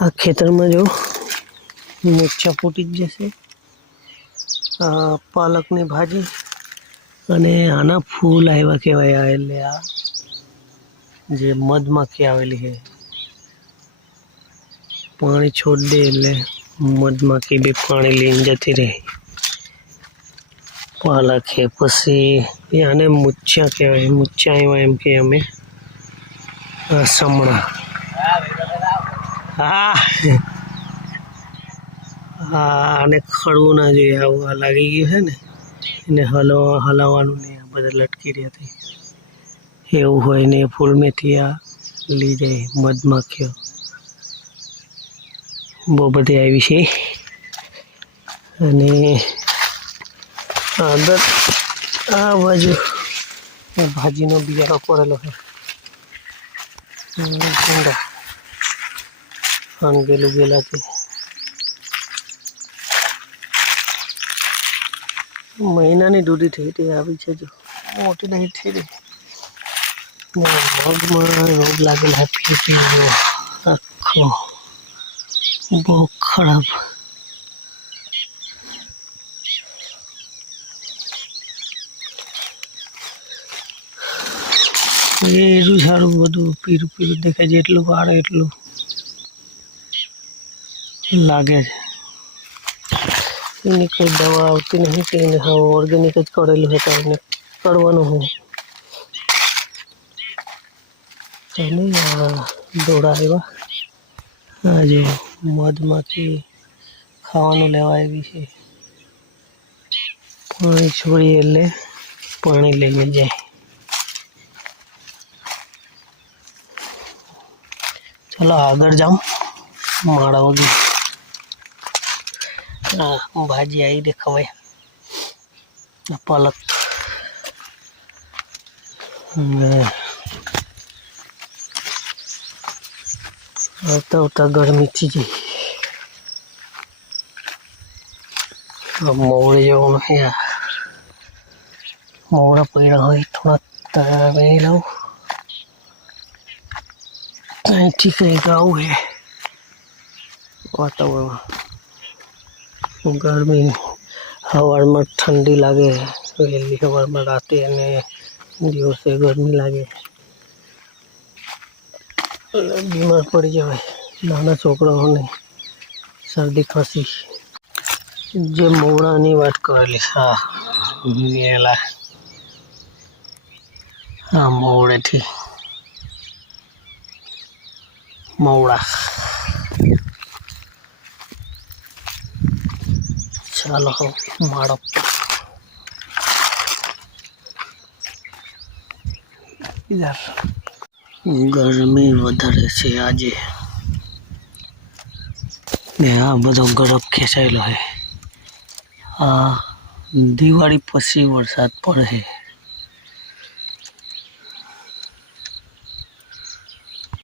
आ खेतर में जो मूर्छा फूटी जैसे पालक ने भाजी अने आना फूल आया कहवाय એટલે આ જે મધમાખી આવેલી है पानी छोड़ दे એટલે मधमाखी भी पानी લઈને જતી રહે। पालक है पसी आने मूर्छा कहवाय मूर्छा आव्या एम के अमे समणा हाँ हाँ ने खड़वू ना जो आ लागी गयु है ने એને હલાવવાનું ને બધા લટકી રહ્યા હતા એવું હોય ને ફૂલ મેથી આ લઈ જાય મધમાખીઓ બહુ બધી આવી છે અને આગળ આ બાજુ ભાજીનો બિયારો પડેલો છે હંગેલું ગેલાથી મહિનાની દૂધી થઈ હતી આવી છે જો મોટી નહીં થઈ રહી મગમાં રોગ લાગેલા પીપી આખો બહુ ખરાબ એટલું સારું બધું પીરું પીરું દેખાય જેટલું વાળે એટલું લાગે છે એની કોઈ દવા આવતી નહીં કે એને હા ઓર્ગેનિક જ કરેલું છે તો એને કરવાનું હું ચાલો દોડા આવ્યા આ જો મધમાખી ખાવાનું લેવા આવી છે પાણી છોડી એટલે પાણી લઈને જાય चलो आगर जाऊं माड़ा होगी भाजी आई देखा भाई पालक आता उता गर्मी थी जी मोड़े जो मोड़ा पड़ा हो थोड़ा तैयार लो ठीक है गाँव है वातावरण गर्मी हवा में ठंडी लगे वहेली हवा में राते दिवसे गर्मी लगे बीमार पड़ी जाए नाना छोकराओने सर्दी खांसी जे मोवड़ानी वात करेली हाँ मेला हाँ मोवड़े थी मोवड़ा चलो माड़ो इधर गर्मी वधारे छे आजे ने आ बधो गरम खेचायेलो है आ दिवाળી પછી વરસાદ પડે है।